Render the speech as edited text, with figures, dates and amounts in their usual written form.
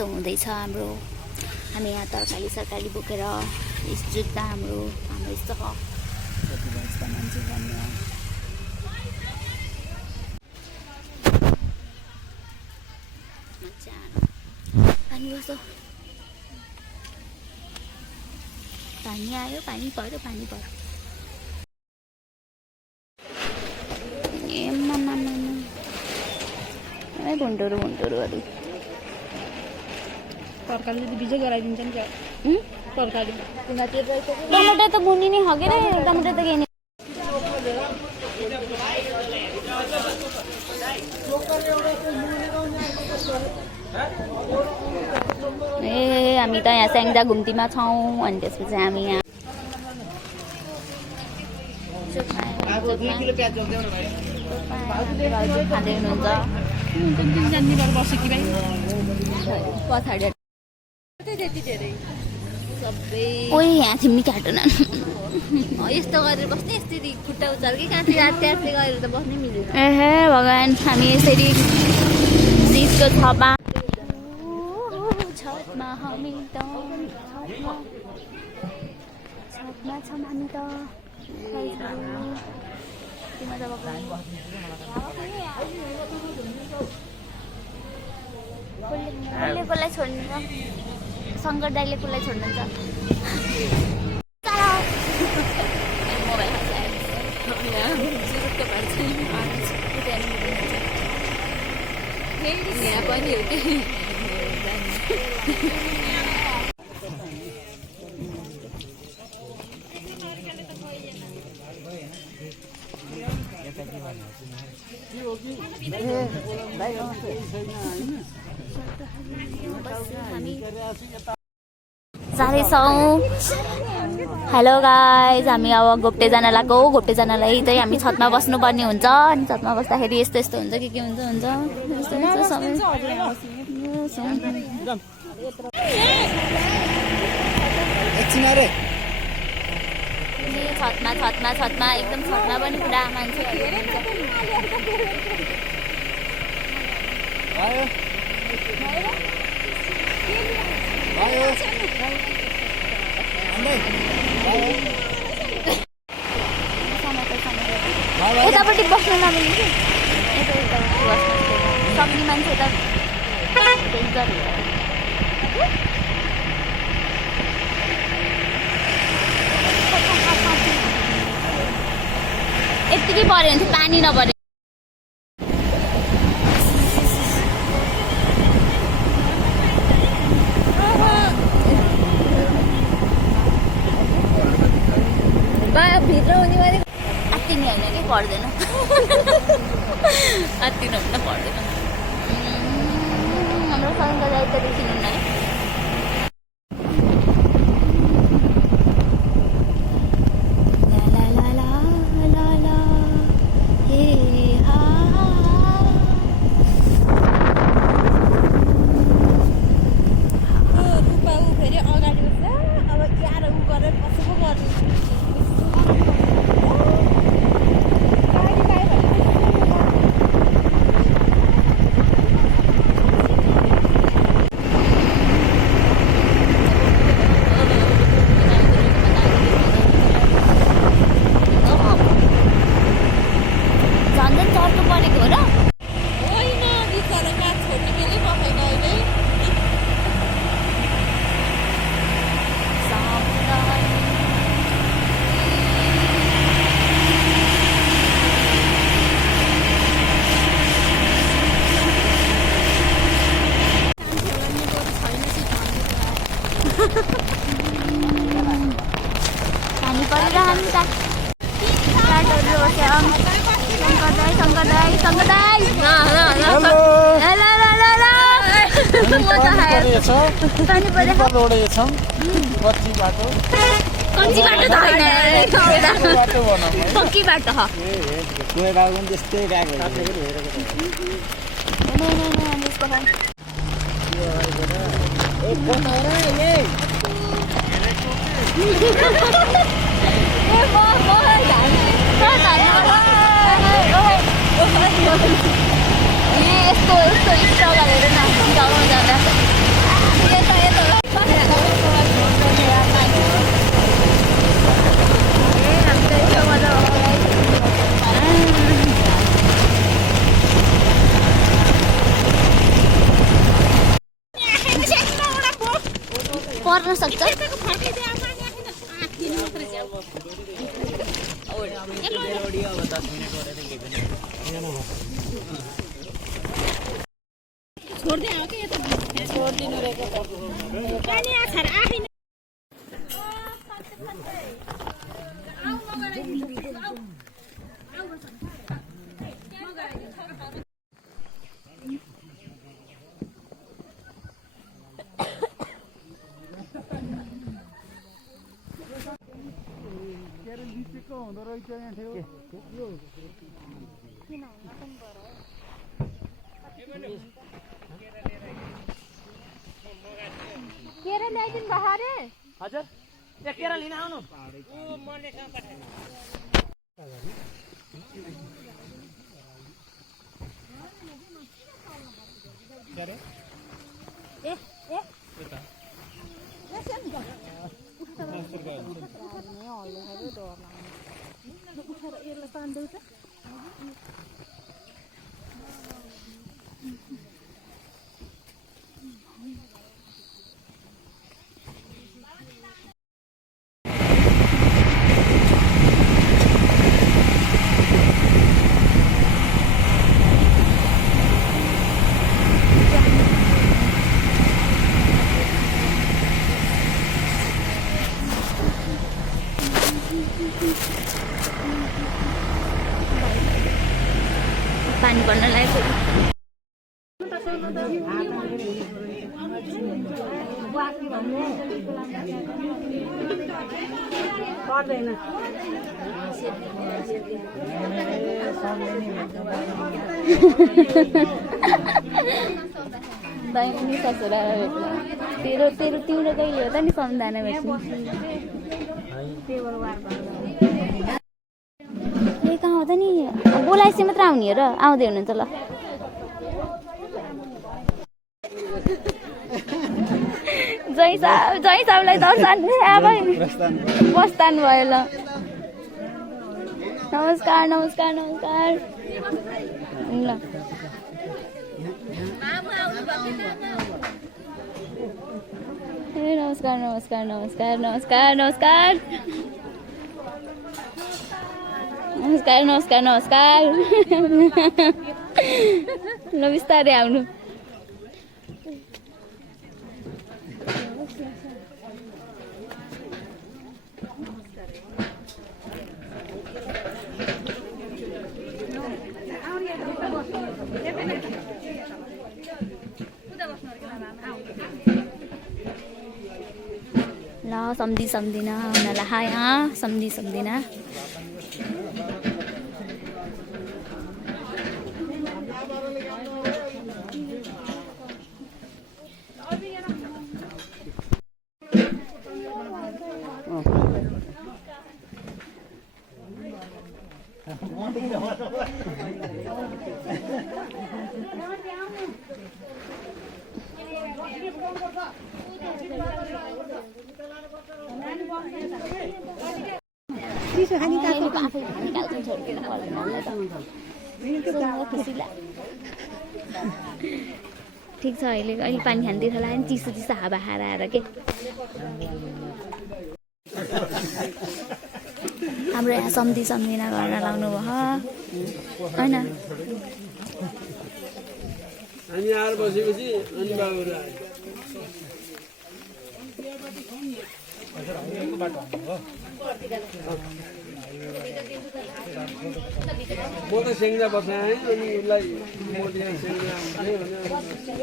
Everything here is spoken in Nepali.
यस्तो हुँदैछ हाम्रो। हामी यहाँ तरकारी सरकारी बोकेर जुत्ता हाम्रो यस्तो मान्छे भन्ने पानी बस्छ, पानी आयो, पानी पर्यो। ए घुन्टुरु अरू तरकारी यदि बिजै गराइदिन्छ नि क्या तरकारी टमाटर त गुनी नै हो के रे, टमाटर त के नि ए हामी त यहाँ स्याङ्जा घुम्तीमा छौँ। अनि त्यसपछि हामी यहाँ खाँदै हुनुहुन्छ ओइ यहाँ थिम्मी काटो न यस्तो गरेर बस्ने, यस्तै खुट्टा उचाल्के काँटी आत्ते गरेर त बस्नै मिल्दैन। एहे भगवान्, हामी यसरी चिजको छपमा हामी त छतमा छौँ हामी त। कसलाई छोड्नुहुन्छ? शङ्कर दाइले कसलाई छोड्नुहुन्छ? यहाँ पनि हो कि जाँदैछौँ। हेलो गाइज, हामी अब घोप्टे जान लागेको। घोप्टे जानलाई चाहिँ हामी छतमा बस्नुपर्ने हुन्छ। अनि छतमा बस्दाखेरि यस्तो हुन्छ के हुन्छ छतमा एकदम छतमा पनि पुरा मान्छे यतापट्टि बस्न नमिल्ने कि सक्ने मान्छे त यत्तिकै पऱ्यो भने पानी नपऱ्यो। भित्र हुने भने आत्तिनी होइन कि पर्दैन, आत्तिनु होइन पर्दैन। हाम्रो सँग दायित्व देखिनु है। पानी परिरहन्छ। पक्की बाटो यस्तो स्ट्रगल गरेर नाच्नु गाउनु जाँदा सक्छ केरा ल्याइदिनु भयो अरे हजुर एक केरा लिन आउनु पानी पर्न लागेको दाइनी ससुरा तेरो तेरो तिम्रो कहिले हो त नि सम्झना भेट्नु कहाँ हो त नि बोलाएपछि मात्र आउने हो र आउँदै हुनुहुन्छ ल जय साहबलाई दर्शन बस्तानु भयो ल नमस्कार नमस्कार नमस्कार ल नमस्कार नमस्कार नमस्कार नमस्कार नमस्कार नमस्कार नमस्कार नमस्कार ल बिस्तारै आउनु ल सम्झिन उनीहरूलाई हाय सम्झिन ठिक छ अहिले पानी खान्दै होला नि चिसो चिसो हावा खाएर आएर के हाम्रो यहाँ सम्झिन गर्न लाउनु भयो होइन हामी आएर बसेपछि अनि बाबुहरू म त सेङ्जा बसाएँ अनि उसलाई म सेङ्जा